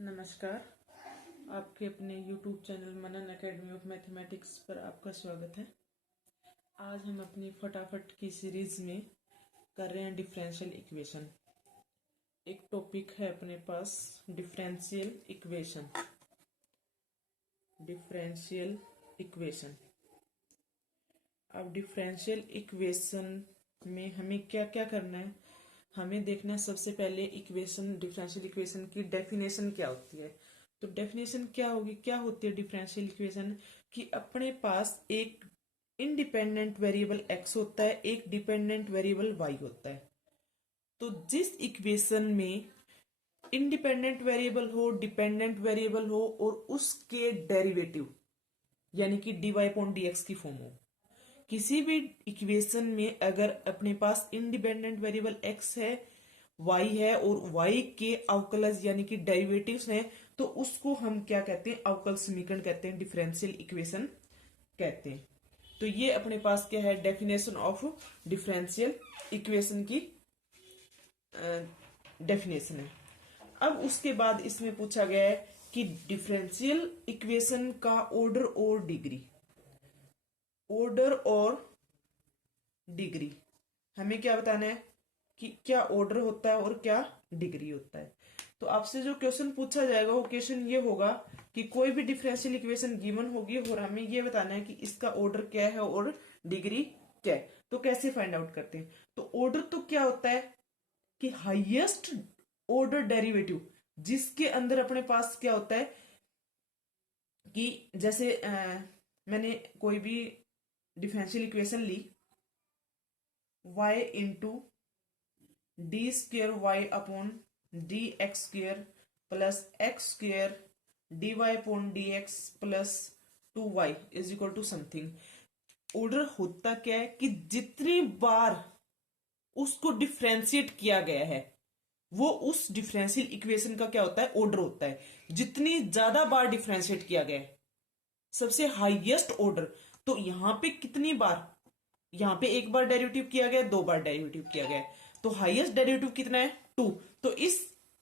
नमस्कार। आपके अपने YouTube channel Manan academy of mathematics पर आपका स्वागत है। आज हम अपनी फटाफट की सीरीज में कर रहे हैं डिफरेंशियल इक्वेशन। एक टॉपिक है अपने पास डिफरेंशियल इक्वेशन। Differential equation. अब डिफरेंशियल इक्वेशन में हमें क्या क्या करना है, हमें देखना है सबसे पहले इक्वेशन, डिफरेंशियल इक्वेशन की डेफिनेशन क्या होती है। तो डेफिनेशन क्या होगी, क्या होती है डिफरेंशियल इक्वेशन कि अपने पास एक इंडिपेंडेंट वेरिएबल x होता है, एक डिपेंडेंट वेरिएबल y होता है। तो जिस इक्वेशन में इंडिपेंडेंट वेरिएबल हो, डिपेंडेंट वेरिएबल हो और उसके डेरिवेटिव यानी कि dy अपॉन dx की फॉर्म हो, किसी भी इक्वेशन में अगर अपने पास इंडिपेंडेंट वेरिएबल x है, y है और y के अवकलज यानी कि डेरिवेटिव्स हैं, तो उसको हम क्या कहते हैं, अवकल समीकरण कहते हैं, डिफरेंशियल इक्वेशन कहते हैं। तो ये अपने पास क्या है, डेफिनेशन ऑफ डिफरेंशियल इक्वेशन की डेफिनेशन है। अब उसके बाद इसमें पूछा गया है कि डिफरेंशियल इक्वेशन का ऑर्डर और डिग्री, ऑर्डर और डिग्री हमें क्या बताना है कि क्या ऑर्डर होता है और क्या डिग्री होता है। तो आपसे जो क्वेश्चन पूछा जाएगा वो क्वेश्चन ये होगा कि कोई भी डिफरेंशियल इक्वेशन गिवन होगी और हमें ये बताना है कि इसका ऑर्डर क्या है और डिग्री क्या है। तो कैसे फाइंड आउट करते हैं। तो ऑर्डर तो क्या होता है कि हाईएस्ट ऑर्डर डेरिवेटिव, जिसके अंदर अपने पास क्या होता है कि जैसे मैंने कोई भी डिफरेंशियल इक्वेशन ली, y into d square y upon d x square plus x square d y upon d x plus 2y is equal to something. Order होता क्या है कि जितनी बार उसको डिफ्रेंशिएट किया गया है वो उस डिफरेंशियल इक्वेशन का क्या होता है, ऑर्डर होता है। जितनी ज्यादा बार डिफ्रेंशिएट किया गया है, सबसे हाईएस्ट ऑर्डर। तो यहां पे कितनी बार, यहां पे एक बार डेरिवेटिव किया गया, दो बार डेरिवेटिव किया गया, तो हाईएस्ट डेरिवेटिव कितना है, 2। तो इस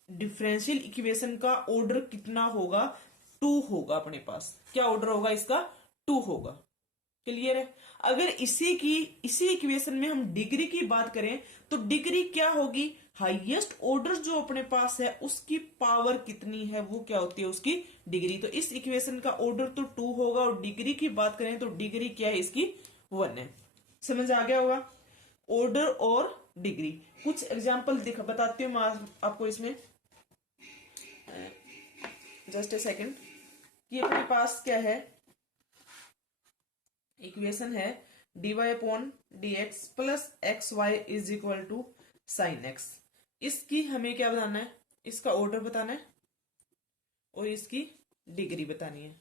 डिफरेंशियल इक्वेशन का ऑर्डर कितना होगा, 2 होगा। अपने पास क्या ऑर्डर होगा इसका, 2 होगा। क्लियर है। अगर इसी इक्वेशन में हम डिग्री की बात करें तो डिग्री क्या होगी, हाईएस्ट ऑर्डर जो अपने पास है उसकी पावर कितनी है वो क्या होती है, उसकी डिग्री। तो इस इक्वेशन का ऑर्डर तो 2 होगा और डिग्री की बात करें तो डिग्री क्या है इसकी, 1 है। समझ आ गया होगा ऑर्डर और डिग्री। कुछ एग्जांपल बताती हूँ मैं आपको इसमें, जस्ट ए सेकेंड। कि अपने पास क्या है, इक्वेशन है dy upon d x plus x y is equal to sine x. इसकी हमें क्या बताना है, इसका ऑर्डर बताना है और इसकी डिग्री बतानी है।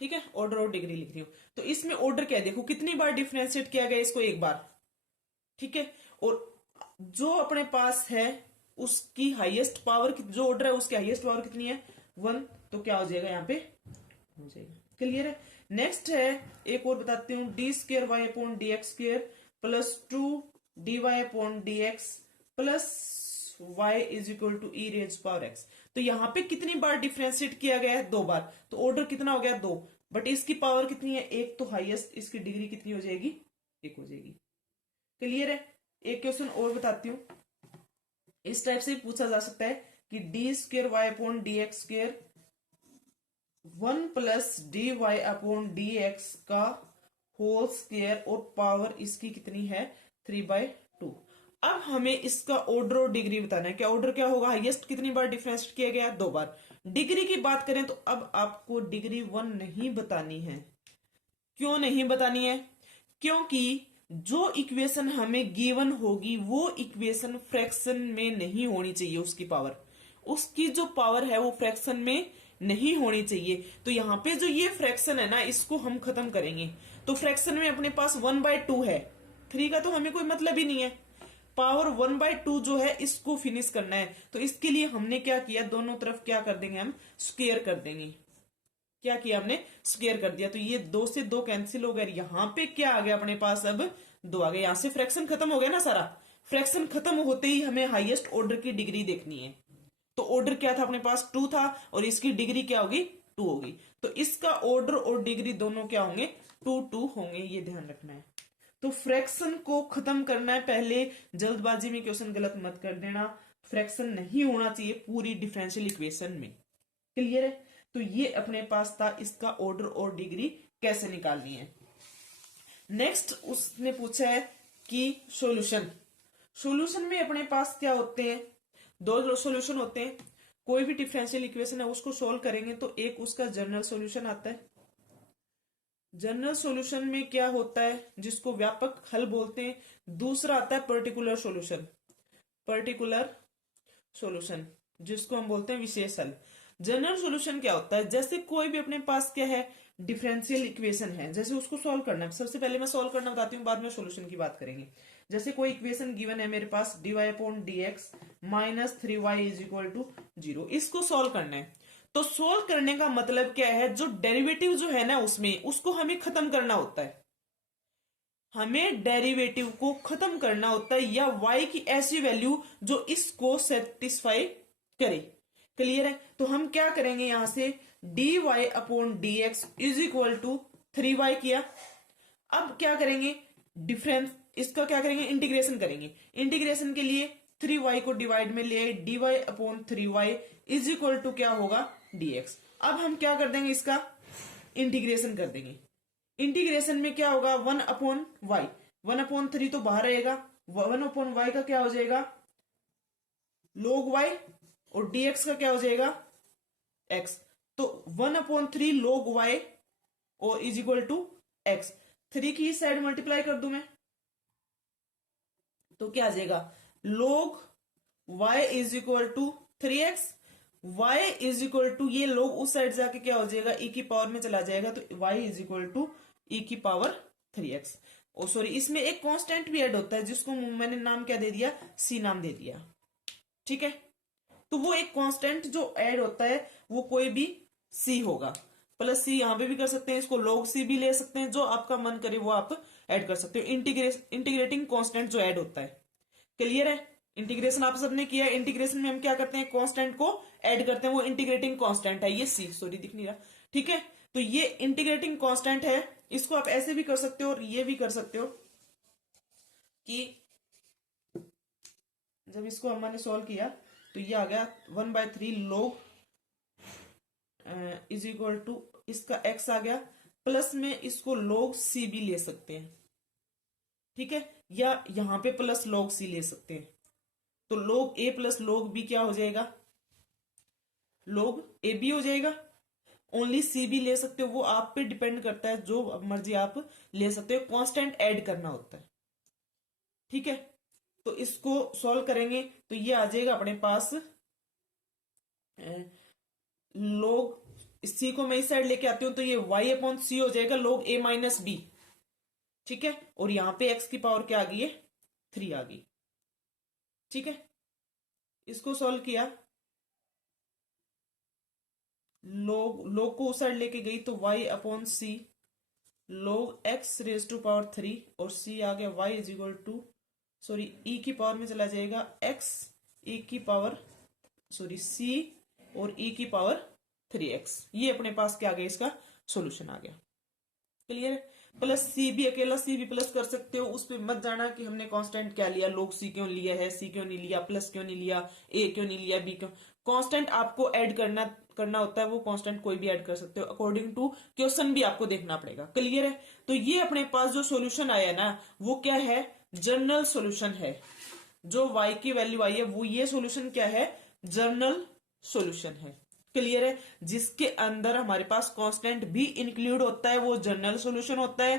ठीक है, ऑर्डर और डिग्री लिख रही हूं। तो इसमें ऑर्डर क्या है, देखो कितनी बार डिफरेंशिएट किया गया इसको, एक बार। ठीक है, और जो अपने पास है उसकी हाईएस्ट पावर, जो ऑर्डर है उसकी हाईएस्ट पावर कितनी है, 1। तो क्या हो जाएगा यहाँ पे, हो जाएगा। क्लियर है। नेक्स्ट है, एक और बताती हूँ, d square y upon d x square plus 2 d y upon d x plus y is equal to e raise power x. तो यहां पे कितनी बार डिफरेंशिएट किया गया है, 2 बार। तो ऑर्डर कितना हो गया, 2। बट इसकी पावर कितनी है, 1। तो हाईएस्ट इसकी डिग्री कितनी हो जाएगी, 1 हो जाएगी। क्लियर है। एक क्वेश्चन और बताती हूं, इस टाइप से पूछा जा सकता है कि d square y upon d x square 1 plus d y upon d x का होल स्क्वायर और पावर इसकी कितनी है, 3/2। अब हमें इसका ऑर्डर और डिग्री बताना है। क्या ऑर्डर क्या होगा, हाईएस्ट कितनी बार डिफरेंशिएट किया गया, 2 बार। डिग्री की बात करें तो अब आपको डिग्री 1 नहीं बतानी है। क्यों नहीं बतानी है, क्योंकि जो इक्वेशन हमें गिवन होगी वो इक्वेशन फ्रैक्शन में नहीं होनी चाहिए। उसकी पावर, उसकी जो पावर है वो फ्रैक्शन में नहीं होनी चाहिए। तो यहां पे जो ये फ्रैक्शन है ना, इसको हम खत्म करेंगे। तो फ्रैक्शन में अपने पास 1/2 है, 3 का तो हमें कोई मतलब ही नहीं है। पावर 1/2 जो है इसको फिनिश करना है। तो इसके लिए हमने क्या किया, दोनों तरफ क्या कर देंगे, हम स्क्वायर कर देंगे। क्या किया हमने, स्क्वायर कर दिया। तो ये 2 से 2 कैंसिल हो गए। यहां पे क्या आ गया अपने पास, अब 2 आ गए। यहां से फ्रैक्शन खत्म हो गया ना सारा। फ्रैक्शन खत्म होते ही हमें हाईएस्ट ऑर्डर की डिग्री देखनी है। तो ऑर्डर क्या था अपने पास, 2 था, और इसकी डिग्री क्या होगी, 2 होगी। तो इसका ऑर्डर और डिग्री दोनों क्या होंगे, 2 2 होंगे, ये ध्यान रखना है। तो फ्रैक्शन को खत्म करना है, पहले जल्दबाजी में क्वेश्चन गलत मत कर देना, फ्रैक्शन नहीं होना चाहिए पूरी डिफरेंशियल इक्वेशन में। क्लियर है। तो ये अपने पास था, इसका ऑर्डर और डिग्री कैसे निकालनी है। नेक्स्ट उसने पूछा है कि सॉल्यूशन, सॉल्यूशन में अपने पास क्या होते हैं, दो सॉल्यूशन होते हैं। कोई भी डिफरेंशियल इक्वेशन है उसको सोल्व करेंगे तो एक उसका जनरल सॉल्यूशन आता है। जनरल सॉल्यूशन में क्या होता है, जिसको व्यापक हल बोलते हैं। दूसरा आता है पर्टिकुलर सॉल्यूशन, पर्टिकुलर सॉल्यूशन जिसको हम बोलते हैं विशेष हल। जनरल सॉल्यूशन क्या होता है, जैसे कोई भी अपने पास क्या है, डिफरेंशियल इक्वेशन है, जैसे उसको सॉल्व करना है। सबसे पहले मैं सॉल्व करना बताती हूँ, बाद में सॉल्यूशन की बात करेंगे। जैसे कोई इक्वेशन गिवन है मेरे पास, dy/dx minus 3y is equal to 0, इसको सॉल्व करना है। तो सोल्व करने का मतलब क्या है, जो डेरिवेटिव जो है ना उसमें, उसको हमें खत्म करना होता है। हमें डेरिवेटिव को खत्म करना होता है, या y की ऐसी वैल्यू जो इसको सेटिस्फाई करे। क्लियर है। तो हम क्या करेंगे, यहां से dy/dx is equal to 3y किया। अब क्या करेंगे, डिफरेंस इसका क्या करेंगे, इंटीग्रेशन करेंगे। इंटीग्रेशन के लिए 3y को डिवाइड में ले आए, dy/3y इज इक्वल टू क्या होगा, dx। अब हम क्या कर देंगे, इसका इंटीग्रेशन कर देंगे। इंटीग्रेशन में क्या होगा, 1/y, 1/3 तो बाहर रहेगा, 1/y का क्या हो जाएगा, log y, और dx का क्या हो जाएगा, x। तो 1/3 log y और इज इक्वल टू x। 3 की साइड मल्टीप्लाई कर दूं मैं, तो क्या आ जाएगा, log y is equal to 3x, y is equal to, ये log उस साइड जाके क्या हो जाएगा, e की पावर में चला जाएगा, तो y is equal to e की पावर 3x। ओ सॉरी, इसमें एक कांस्टेंट भी ऐड होता है जिसको मैंने नाम क्या दे दिया, c नाम दे दिया। ठीक है। तो वो एक कांस्टेंट जो ऐड होता है वो कोई भी c होगा, प्लस c यहां पे भी कर सकते हैं, इसको log c भी ले सकते हैं, जो आपका मन करे वो आप ऐड कर सकते हो। इंटीग्रेटिंग कांस्टेंट जो ऐड होता है। क्लियर है। इंटीग्रेशन आप सबने किया है, इंटीग्रेशन में हम क्या करते हैं, कांस्टेंट को ऐड करते हैं, वो इंटीग्रेटिंग कांस्टेंट है, ये c, सॉरी दिख नहीं रहा। ठीक है। तो ये इंटीग्रेटिंग कांस्टेंट है, इसको आप ऐसे भी कर सकते हो और ये भी कर सकते हो कि जब इसको हमने सॉल्व किया तो ये आ गया 1/3 log इज इक्वल टू, इसका x आ गया, प्लस में इसको log c भी ले सकते हैं। ठीक है। या यहां पे प्लस log c ले सकते हैं, तो log a plus log b क्या हो जाएगा, log a b हो जाएगा। ओनली c भी ले सकते हो, वो आप पे डिपेंड करता है, जो मर्जी आप ले सकते हो, कांस्टेंट ऐड करना होता है। ठीक है। तो इसको सॉल्व करेंगे तो ये आ जाएगा अपने पास, log c को मैं इस साइड लेके आती हूं तो ये y/c हो जाएगा, log a माइनस b। ठीक है। और यहां पे x की पावर क्या आ गई है, 3 आ गई। ठीक है। इसको सॉल्व किया, log को उस साइड लेके गई तो y/c log x raise to power 3, और c आ गया y is equal to, sorry e की पावर में चला जाएगा x, e की पावर, सॉरी c और e की पावर 3x। ये अपने पास क्या आ गया, इसका सॉल्यूशन आ गया। क्लियर है। प्लस सी भी, अकेला सी भी प्लस कर सकते हो, उस पर मत जाना कि हमने कांस्टेंट क्या लिया, log c क्यों लिया है, c क्यों नहीं लिया, प्लस क्यों नहीं लिया, a क्यों नहीं लिया, b क्यों। कांस्टेंट आपको ऐड करना होता है, वो कांस्टेंट कोई भी ऐड कर सकते हो, अकॉर्डिंग टू क्वेश्चन भी आपको देखना पड़ेगा। क्लियर है। तो ये अपने पास जो सॉल्यूशन आया ना, वो क्या है, जनरल सॉल्यूशन है। जो y की वैल्यू आई है वो, ये सॉल्यूशन क्या है, जनरल सॉल्यूशन है। क्लियर है। जिसके अंदर हमारे पास कांस्टेंट भी इंक्लूड होता है, वो जनरल सॉल्यूशन होता है।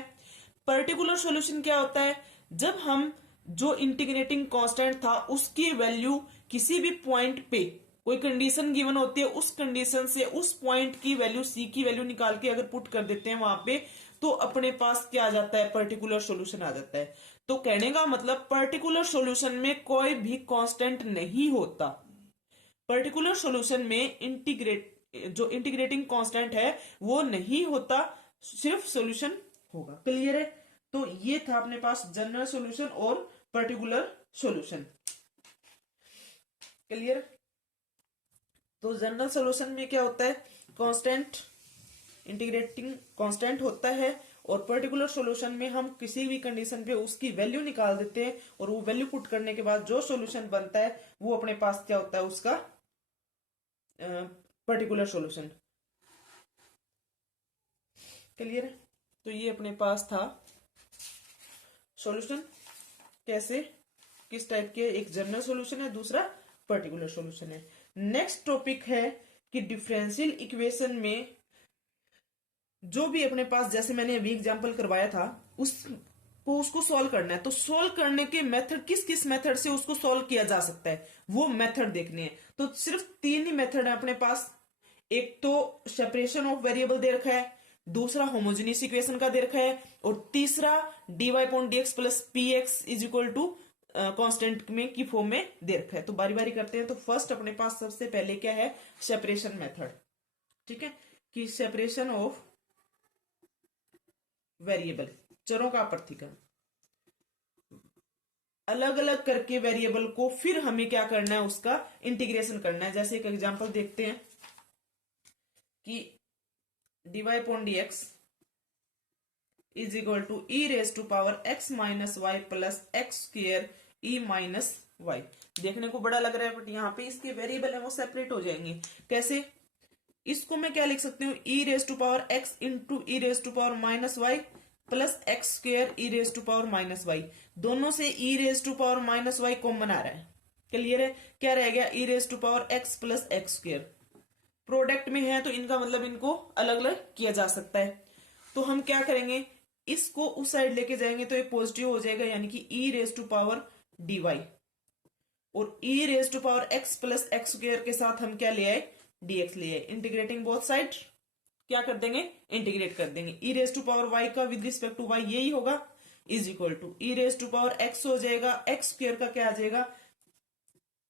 पर्टिकुलर सॉल्यूशन क्या होता है, जब हम जो इंटीग्रेटिंग कांस्टेंट था उसकी वैल्यू किसी भी पॉइंट पे, कोई कंडीशन गिवन होती है, उस कंडीशन से उस पॉइंट की वैल्यू, सी की वैल्यू निकाल के अगर पुट कर देते हैं वहां पे, तो अपने पास क्या आ जाता है, पर्टिकुलर सॉल्यूशन आ जाता है। तो कहने का मतलब, पर्टिकुलर सॉल्यूशन में कोई भी कांस्टेंट नहीं होता। पर्टिकुलर सॉल्यूशन में जो इंटीग्रेटिंग कांस्टेंट है वो नहीं होता, सिर्फ सॉल्यूशन होगा। क्लियर है। तो ये था अपने पास जनरल सॉल्यूशन और पर्टिकुलर सॉल्यूशन। क्लियर। तो जनरल सॉल्यूशन में क्या होता है, कांस्टेंट इंटीग्रेटिंग कांस्टेंट होता है, और पर्टिकुलर सॉल्यूशन में हम किसी भी कंडीशन पे उसकी वैल्यू निकाल देते हैं, और वो वैल्यू पुट करने के बाद जो सॉल्यूशन बनता है वो अपने पास क्या होता है, उसका पर्टिकुलर सॉल्यूशन। क्लियर है? तो ये अपने पास था सॉल्यूशन कैसे, किस टाइप के, एक जनरल सॉल्यूशन है, दूसरा पर्टिकुलर सॉल्यूशन है। नेक्स्ट टॉपिक है कि डिफरेंशियल इक्वेशन में जो भी अपने पास, जैसे मैंने अभी एग्जांपल करवाया था, उसको सॉल्व करना है। तो सॉल्व करने के मेथड, किस किस मेथड से उसको सॉल्व किया जा सकता है, वो मेथड देखने हैं। तो सिर्फ 3 ही मेथड है अपने पास। एक तो सेपरेशन ऑफ वेरिएबल दे रखा है, दूसरा होमोजेनियस इक्वेशन का दे रखा है, और तीसरा dy upon dx plus px is equal to constant में की फॉर्म में दे रखा है। तो बारी बारी करते हैं। तो फर्स्ट अपने पास सबसे पहले क्या है, सेपरेशन मेथड। ठीक है, कि सेपरेशन ऑफ वेरिएबल, चरों का पृथक्करण, अलग अलग करके वेरिएबल को फिर हमें क्या करना है, उसका इंटीग्रेशन करना है। जैसे एक एग्जांपल देखते हैं कि dy upon dx is equal to e raise to power x minus y plus x square e minus y. देखने को बड़ा लग रहा है, बट यहाँ पे इसके वेरिएबल है वो सेपरेट हो जाएंगे। कैसे, इसको मैं क्या लिख सकती हूँ, e raise to power x into e raise to power minus y plus x square e raise to power minus y. दोनों से e raise to power minus y common आ रहा है। क्लियर है? क्या रह गया, e raise to power x plus x square. Product में है तो इनका मतलब इनको अलग अलग किया जा सकता है। तो हम क्या करेंगे, इसको उस साइड लेके जाएंगे तो ये पॉजिटिव हो जाएगा, यानी कि e raise to power dy, और e raise to power x plus x square के साथ हम क्या ले आए, dx ले आए। इंटीग्रेटिंग बोथ साइड क्या कर देंगे, इंटीग्रेट कर देंगे। E raise to power y का विद रिस्पेक्ट टू y यही होगा, is equal to e raise to power x हो जाएगा, एक्स स्क्र का क्या आ जाएगा,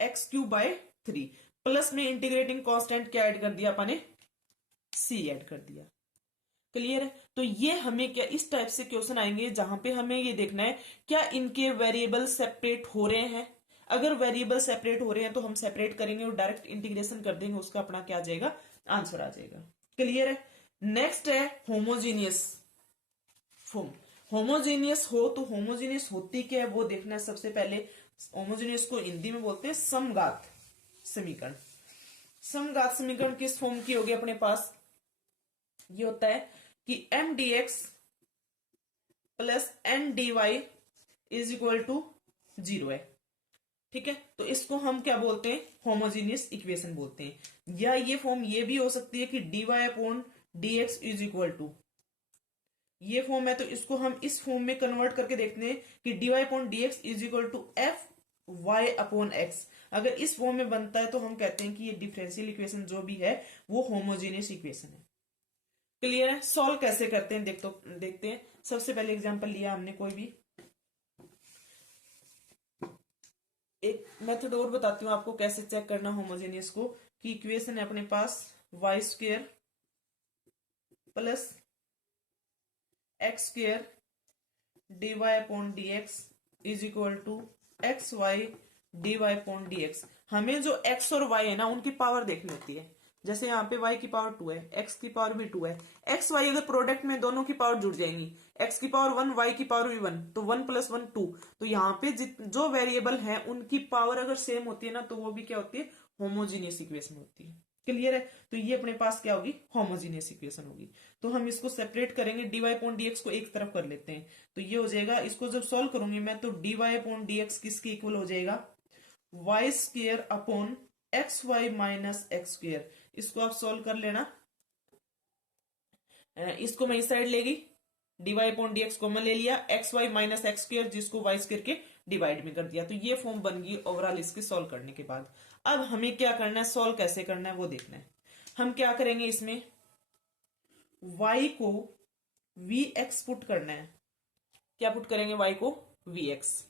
एक्स क्यूब बाय 3, प्लस में इंटीग्रेटिंग कांस्टेंट क्या ऐड कर दिया अपने, c ऐड कर दिया। क्लियर है? तो ये हमें क्या, इस टाइप से क्वेश्चन आएंगे जहां पे हमें ये देखना है क्या इनके वेरिएबल सेपरेट हो रहे हैं। अगर वेरिएबल सेपरेट हो रहे हैं तो हम सेपरेट करेंगे और डायरेक्ट इंटीग्रेशन कर देंगे, उसका अपना क्या आ जाएगा, आंसर आ जाएगा। क्लियर है? नेक्स्ट है होमोजीनियस फॉर्म। होमोजीनियस हो तो होमोजीनियस होती क्या है वो देखना है। सबसे पहले होमोजीनियस को हिंदी में बोलते हैं समघात समीकरण। समघात समीकरण किस फॉर्म की होगी अपने पास, ये होता है कि M d x plus N d y is equal to 0 है। ठीक है, तो इसको हम क्या बोलते हैं, होमोजीनियस इक्वेशन बोलते हैं। या ये फॉर्म ये भी हो सकती है कि dy upon dx is equal to, ये फॉर्म है तो इसको हम इस फॉर्म में कन्वर्ट करके देखते हैं कि dy upon dx is equal to f y upon x. अगर इस फॉर्म में बनता है तो हम कहते हैं कि ये डिफरेंशियल इक्वेशन जो भी है वो होमोजीनियस इक्वेशन है। क्लियर है? सॉल्व कैसे करते हैं देखते हैं। सबसे पहले एग्जांपल लिया हमने कोई भी, एक मेथड और बताती हूँ आपको कैसे चेक करना होमोजेनियस को। कि इक्वेशन है अपने पास y square plus x square d y upon d x is equal to x y d y upon d x. हमें जो एक्स और वाई है ना उनकी पावर देखनी होती है। जैसे यहाँ पे y की पावर 2 है, x की पावर भी 2 है। x y अगर प्रोडक्ट में दोनों की पावर जुड़ जाएंगी, x की पावर 1 y की पावर भी 1, तो 1 प्लस 1 2। तो यहाँ पे जो वेरिएबल है उनकी पावर अगर सेम होती है ना तो वो भी क्या होती है, होमोजीनियस इक्वेशन होती है। क्लियर है? तो ये अपने पास क्या होगी, होमोजीनियस इक्वेशन होगी। तो हम इसको सेपरेट करेंगे, dy अपॉन dx को एक तरफ कर लेते हैं। तो ये हो जाएगा, इसको जब सॉल्व करूंगी मैं तो dy अपॉन dx किसके इक्वल हो जाएगा, y square upon x y minus x square. इसको आप सॉल्व कर लेना। इसको मैं इस साइड लेगी, dy अपॉन dx कॉमन ले लिया, x y minus x square जिसको वाई स्क्र के डिवाइड में कर दिया। तो ये फॉर्म बन गई ओवरऑल इसके सॉल्व करने के बाद। अब हमें क्या करना है, सॉल्व कैसे करना है वो देखना है। हम क्या करेंगे, इसमें y को vx पुट करना है। क्या पुट करेंगे, y को vx।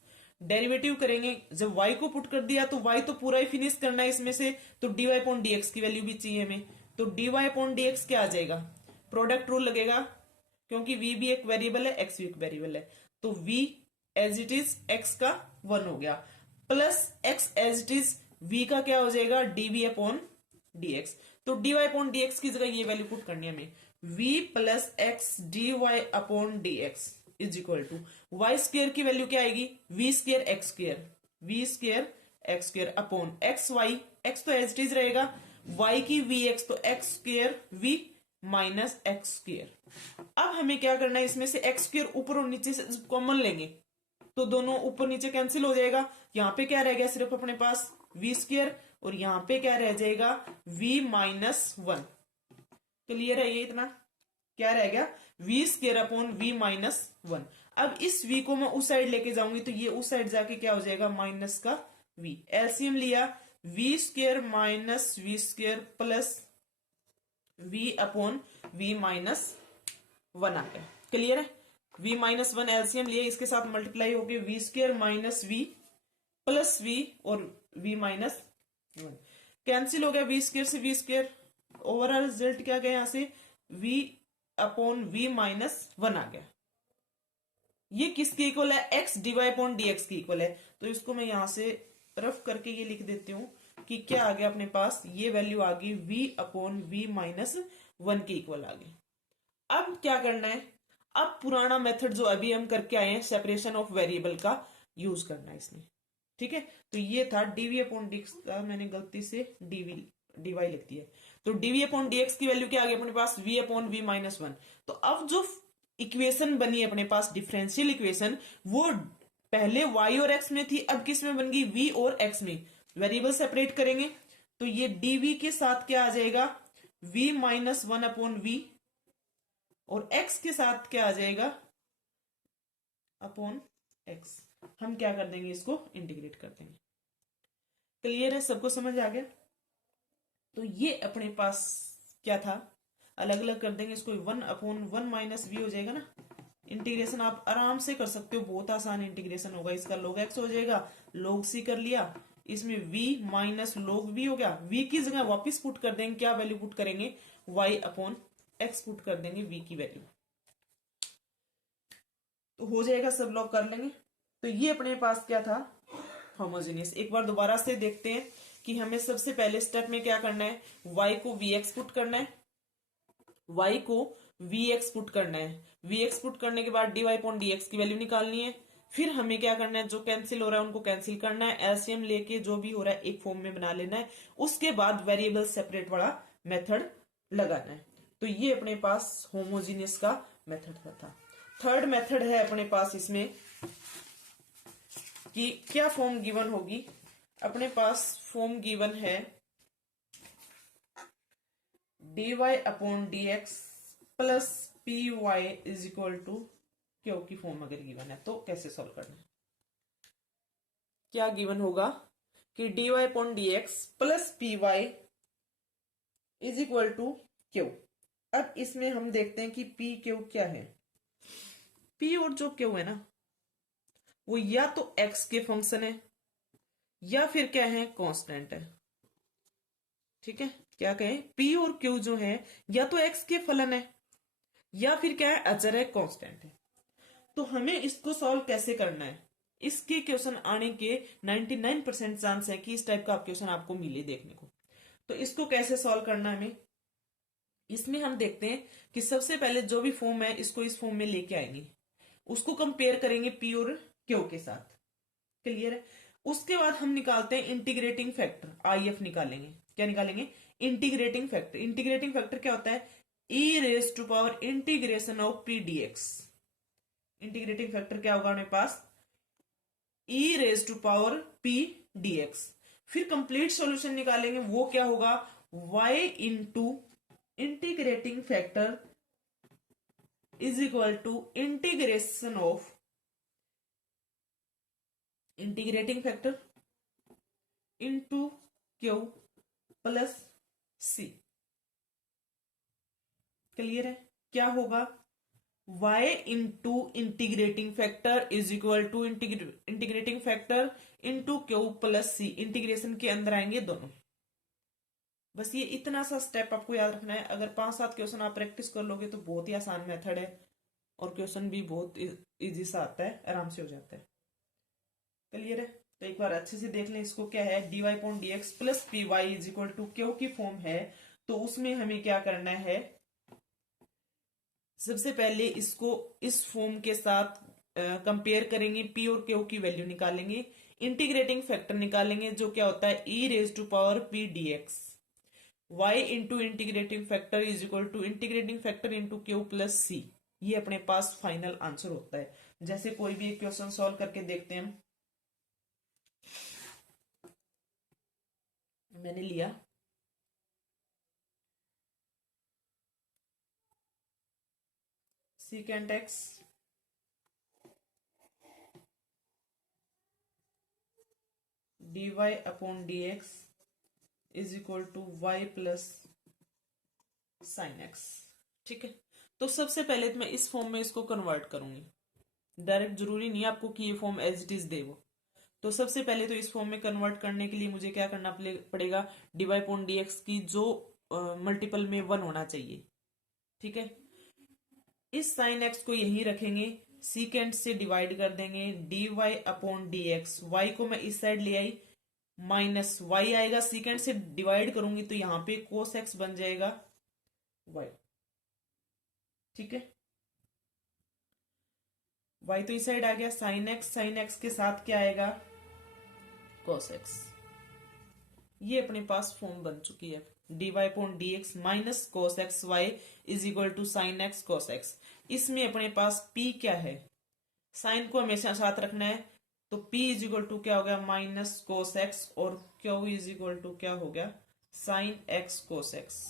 डेरिवेटिव करेंगे, जब y को पुट कर दिया तो y तो पूरा ही फिनिश करना है इसमें से, तो dy अपॉन dx की वैल्यू भी चाहिए हमें। तो dy अपॉन dx क्या आ जाएगा, प्रोडक्ट रूल लगेगा क्योंकि v भी एक वेरिएबल है, x भी एक वेरिएबल है। तो v as it is x का 1 हो गया, plus x as it is v का क्या हो जाएगा, dv अपॉन dx। तो dy अपॉन dx की जगह ये वैल्यू पुट करनी है हमें, v plus x dy upon dx is equal to y square की वैल्यू क्या आएगी, v square x square, v square x square upon x y, x तो एज इट इज रहेगा, y की वी एक्स तो x square v minus x square. अब हमें क्या करना है, इसमें से एक्स स्क्र ऊपर और नीचे से कॉमन लेंगे तो दोनों ऊपर नीचे कैंसिल हो जाएगा। यहाँ पे क्या रह गया सिर्फ अपने पास वी स्क्र, और यहाँ पे क्या रह जाएगा v माइनस वन। क्लियर है ये इतना, क्या रह गया v square upon v minus one. अब इस v को मैं उस साइड लेके जाऊंगी तो ये उस साइड जाके क्या हो जाएगा माइनस का v, एलसीएम लिया v square minus v square plus v upon v minus one आ गया। क्लियर है, v माइनस वन एलसीएम लिए, इसके साथ मल्टीप्लाई होके v square minus v plus v और v माइनस वन कैंसिल हो गया, वी स्क्र से वी स्क्र, ओवरऑल रिजल्ट क्या गया यहां से v upon v minus one आ गया। ये किसके इक्वल है, x डिवाई अपॉन dx की इक्वल है। तो इसको मैं यहां से रफ करके ये लिख देती हूं कि क्या आ गया अपने पास, ये वैल्यू आ गई v upon v minus one की इक्वल आ गई। अब क्या करना है, अब पुराना मेथड जो अभी हम करके आए हैं सेपरेशन ऑफ वेरिएबल का यूज करना है इसमें। ठीक है, तो ये था डीवी अपॉन डीएक्स का, मैंने गलती से डीवाई लिख दिया। तो डीवी अपॉन डीएक्स की वैल्यू क्या आ गई अपने पास, v upon v minus one. तो अब जो इक्वेशन बनी है अपने पास डिफरेंशियल इक्वेशन, वो पहले y और x में थी, अब किस में बन गई v और x में। वेरिएबल सेपरेट करेंगे तो ये dv के साथ क्या आ जाएगा v minus one upon v, और x के साथ क्या आ जाएगा अपॉन x। हम क्या कर देंगे, इसको इंटीग्रेट कर देंगे। क्लियर है, सबको समझ आ गया। तो ये अपने पास क्या था, अलग अलग कर देंगे इसको, one upon one minus v हो जाएगा ना। इंटीग्रेशन आप आराम से कर सकते हो, बहुत आसान इंटीग्रेशन होगा इसका, log x हो जाएगा, log c कर लिया, इसमें v माइनस log v हो गया। v की जगह वापस पुट कर देंगे, क्या वैल्यू पुट करेंगे, y अपॉन x पुट कर देंगे v की वैल्यू, तो हो जाएगा, सब लोग कर लेंगे। तो ये अपने पास क्या था, होमोजेनियस। एक बार दोबारा से देखते हैं कि हमें सबसे पहले स्टेप में क्या करना है, y को vx पुट करना है, y को vx पुट करना है, vx पुट करने के बाद dy अपॉन dx की वैल्यू निकालनी है। फिर हमें क्या करना है, जो कैंसिल हो रहा है उनको कैंसिल करना है, एलसीएम लेके जो भी हो रहा है एक फॉर्म में बना लेना है। उसके बाद वेरिएबल सेपरेट वाला मेथड लगाना है। तो ये अपने पास होमोजीनियस का मेथड था। थर्ड मेथड है अपने पास इसमें कि क्या फॉर्म गिवन होगी, अपने पास फॉर्म गिवन है dy upon dx plus p y is equal to q की फॉर्म अगर गिवन है तो कैसे सॉल्व करना है। क्या गिवन होगा कि dy upon dx plus p y is equal to q. अब इसमें हम देखते हैं कि पी क्यू क्या है। पी और जो क्यू है ना, वो या तो x के फंक्शन है या फिर क्या है, कांस्टेंट है। ठीक है, क्या कहें, p और q जो है या तो x के फलन है या फिर क्या है, अचर है, कांस्टेंट है। तो हमें इसको सॉल्व कैसे करना है, इसके क्वेश्चन आने के 99% चांस है कि इस टाइप का क्वेश्चन आपको मिले देखने को। तो इसको कैसे सॉल्व करना है हमें, इसमें हम देखते हैं कि सबसे पहले जो भी फॉर्म है इसको इस फॉर्म में लेके आएंगे, उसको कंपेयर करेंगे पी और क्यू के साथ। क्लियर है, उसके बाद हम निकालते हैं इंटीग्रेटिंग फैक्टर, आई एफ निकालेंगे। क्या निकालेंगे, इंटीग्रेटिंग फैक्टर। इंटीग्रेटिंग फैक्टर क्या होता है, e raise to power integration of p dx. Integrating factor क्या होगा हमारे पास, e raise to power p dx. फिर कंप्लीट सॉल्यूशन निकालेंगे, वो क्या होगा, y into integrating factor is equal to integration of integrating factor into q plus c. Clear है, क्या होगा, y into integrating factor is equal to integrating factor into q plus c. Integration के अंदर आएंगे दोनों। बस ये इतना सा स्टेप आपको याद रखना है। अगर 5-7 क्वेश्चन आप प्रैक्टिस कर लोगे तो बहुत ही आसान मेथड है, और क्वेश्चन भी बहुत इजी सा आता है, आराम से हो जाता है। क्लियर है, तो एक बार अच्छे से देख लें इसको, क्या है, dy upon d x plus p y is equal to q की फॉर्म है। तो उसमें हमें क्या करना है, सबसे पहले इसको इस फॉर्म के साथ कंपेयर करेंगे, पी और क्यू की वैल्यू निकालेंगे, इंटीग्रेटिंग फैक्टर निकालेंगे जो क्या होता है e raise to power p d x, y into integrating factor is equal to integrating factor into q plus c. ये अपने पास फाइनल आंसर होता है। जैसे कोई भी एक क्वेश्चन सॉल्व करके देखते हैं हम। मैंने लिया secant x d y upon d x is equal to y plus sine x. ठीक है, तो सबसे पहले तो मैं इस फॉर्म में इसको कन्वर्ट करूंगी। डायरेक्ट जरूरी नहीं है आपको कि ये फॉर्म एज इट इज दे वो। तो सबसे पहले तो इस फॉर्म में कन्वर्ट करने के लिए मुझे क्या करना पड़ेगा, d y upon d x की जो मल्टीपल में 1 होना चाहिए। ठीक है, इस साइन एक्स को यहीं रखेंगे, सीकेंट से डिवाइड कर देंगे, d y upon d x, y को मैं इस साइड ले आई, माइनस वाई आएगा, सीकेंट से डिवाइड करूंगी तो यहां पे कोस एक्स बन जाएगा वाई। ठीक है, वाई तो इस साइड आ गया, साइन एक्स के साथ क्या आएगा, कोस एक्स। ये अपने पास फॉर्म बन चुकी है, d y upon d x minus cos x y is equal to sine x cos x. इसमें अपने पास p क्या है, साइन को हमेशा साथ रखना है, तो p इज इक्वल टू क्या हो गया, माइनस कोस एक्स, और q इज इक्वल टू क्या हो गया, sign x cos x.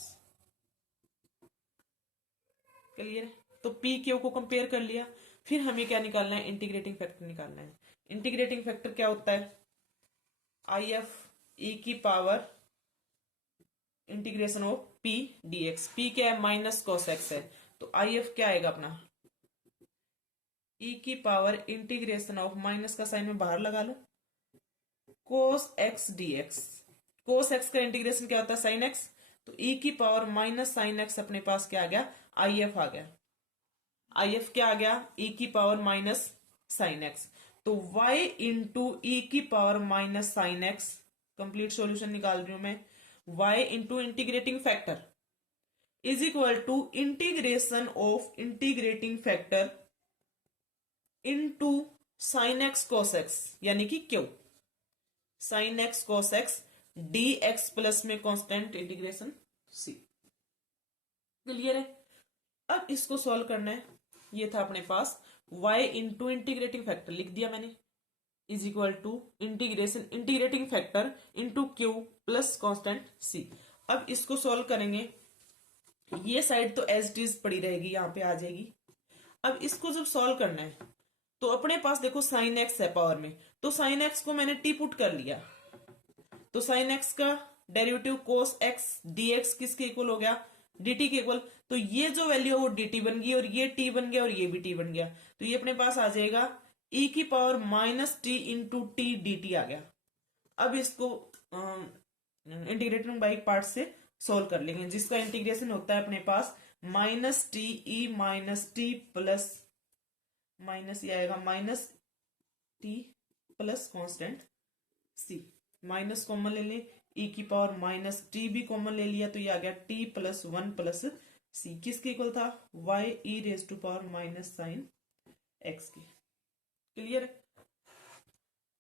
Clear है, तो p q को कंपेयर कर लिया। फिर हमें क्या निकालना है, इंटीग्रेटिंग फैक्टर निकालना है। इंटीग्रेटिंग फैक्टर क्या होता है, आई एफ ई की power integration of p d x, P क्या है, माइनस कोस एक्स है, तो आई एफ क्या आएगा अपना, ई की पावर इंटीग्रेशन ऑफ, माइनस का साइन में बाहर लगा लो, cos x d x. Cos x का इंटीग्रेशन क्या होता है, साइन एक्स, तो ई की पावर माइनस साइन एक्स अपने पास क्या आ गया, आई एफ आ गया। आई एफ क्या आ गया, ई की पावर माइनस साइन एक्स, तो y इंटू ई की power minus sine x, complete solution निकाल रही हूं मैं, y into integrating factor is equal to integration of integrating factor into sine x cos x, यानी कि q, sine x cos x d x plus में constant integration c. Clear है, अब इसको सॉल्व करना है। ये था अपने पास y इंटू इंटीग्रेटिंग फैक्टर लिख दिया मैंने, is equal to integration integrating factor into q plus constant c. अब इसको सॉल्व करेंगे, ये साइड तो एज इट इज पड़ी रहेगी, यहां पे आ जाएगी। अब इसको जब सॉल्व करना है तो अपने पास देखो साइन एक्स है पावर में, तो साइन एक्स को मैंने टी पुट कर लिया, तो साइन एक्स का डेरिवेटिव कोस एक्स डी एक्स किसके इक्वल हो गया, dt के इक्वल। तो ये जो वैल्यू है वो dt बन गई, और ये t बन गया, और ये भी t बन गया, तो ये अपने पास आ जाएगा e की power minus t into t dt आ गया। अब इसको इंटीग्रेटिंग बाई पार्ट से सोल्व कर लेंगे, जिसका इंटीग्रेशन होता है अपने पास minus t e minus t plus, minus ये आएगा minus t plus constant c, minus common ले लें, ई की पावर माइनस टी भी कॉमन ले लिया, तो ये आ गया टी प्लस 1 प्लस सी, किसके इक्वल था, y e raise to power minus sine x की। क्लियर,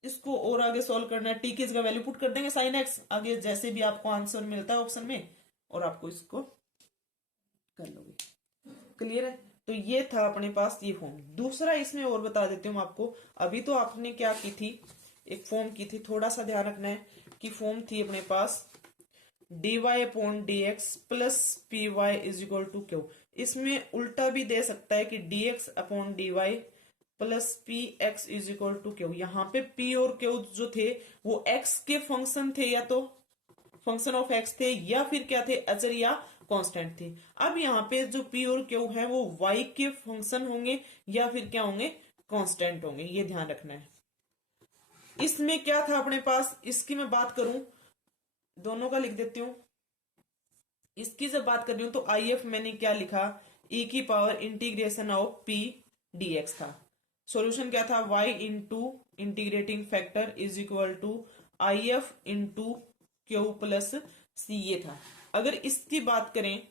इसको और आगे सॉल्व करना है, टी की जगह वैल्यू पुट कर देंगे साइन एक्स, आगे जैसे भी आपको आंसर मिलता है ऑप्शन में, और आपको इसको कर लोगे। क्लियर है, तो ये था अपने पास ये फॉर्म। दूसरा इसमें और बता देती हूँ आपको, अभी तो आपने क्या की थी, एक फॉर्म की थी, थोड़ा सा ध्यान रखना है कि फॉर्म थी अपने पास d y upon d x plus p y is equal to q. इसमें उल्टा भी दे सकता है कि d x upon d y plus p x is equal to q. यहाँ पे पी और क्यू जो थे वो एक्स के फंक्शन थे, या तो फंक्शन ऑफ एक्स थे, या फिर क्या थे, अचर या कांस्टेंट थे। अब यहाँ पे जो पी और क्यू है वो वाई के फंक्शन होंगे, या फिर क्या होंगे, कांस्टेंट होंगे, ये ध्यान रखना है। इसमें क्या था अपने पास, इसकी मैं बात करूं, दोनों का लिख देती हूं। इसकी जब बात कर रही हूं तो आई एफ मैंने क्या लिखा, ई की power integration of p d x था। सॉल्यूशन क्या था, y into integrating factor is equal to I F into q plus c, ये था। अगर इसकी बात करें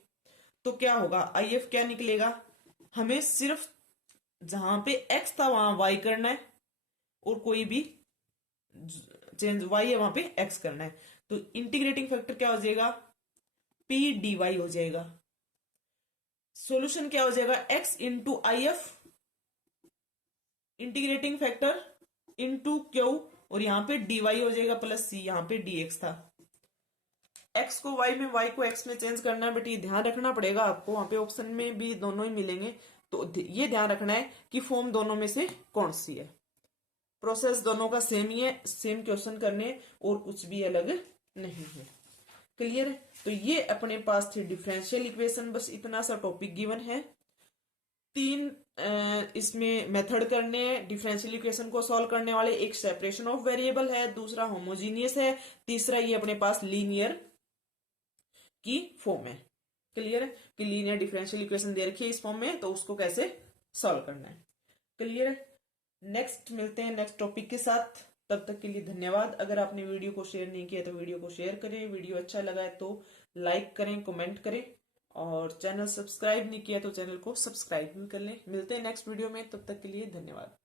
तो क्या होगा, आई एफ क्या निकलेगा, हमें सिर्फ जहां पे एक्स था वहां वाई करना है और कोई भी चेंज वाई है वहां पे एक्स करना है, तो इंटीग्रेटिंग फैक्टर क्या हो जाएगा, पी डी वाई हो जाएगा। सॉल्यूशन क्या हो जाएगा, x into I F integrating factor into Q, और यहां पे डी वाई हो जाएगा प्लस सी, यहां पे डी एक्स था। एक्स को वाई में, वाई को एक्स में चेंज करना है, बट ये ध्यान रखना पड़ेगा आपको, वहां पे ऑप्शन में भी दोनों ही मिलेंगे, तो ये ध्यान रखना है कि फॉर्म दोनों में से कौन सी है। प्रोसेस दोनों का सेम ही है, सेम क्वेश्चन करने और कुछ भी अलग नहीं है। क्लियर है? तो ये अपने पास थी डिफरेंशियल इक्वेशन, बस इतना सा टॉपिक गिवन है। 3 इसमें मेथड करने हैं डिफरेंशियल इक्वेशन को सॉल्व करने वाले, एक सेपरेशन ऑफ वेरिएबल है, दूसरा होमोजीनियस है, तीसरा ये अपने पास लीनियर की फॉर्म है। क्लियर है कि लीनियर डिफरेंशियल इक्वेशन दे रखी है इस फॉर्म में, तो उसको कैसे सॉल्व करना है। क्लियर है? नेक्स्ट मिलते हैं नेक्स्ट टॉपिक के साथ, तब तक के लिए धन्यवाद। अगर आपने वीडियो को शेयर नहीं किया तो वीडियो को शेयर करें, वीडियो अच्छा लगा है तो लाइक करें, कमेंट करें, और चैनल सब्सक्राइब नहीं किया तो चैनल को सब्सक्राइब भी कर लें। मिलते हैं नेक्स्ट वीडियो में, तब तक के लिए धन्यवाद।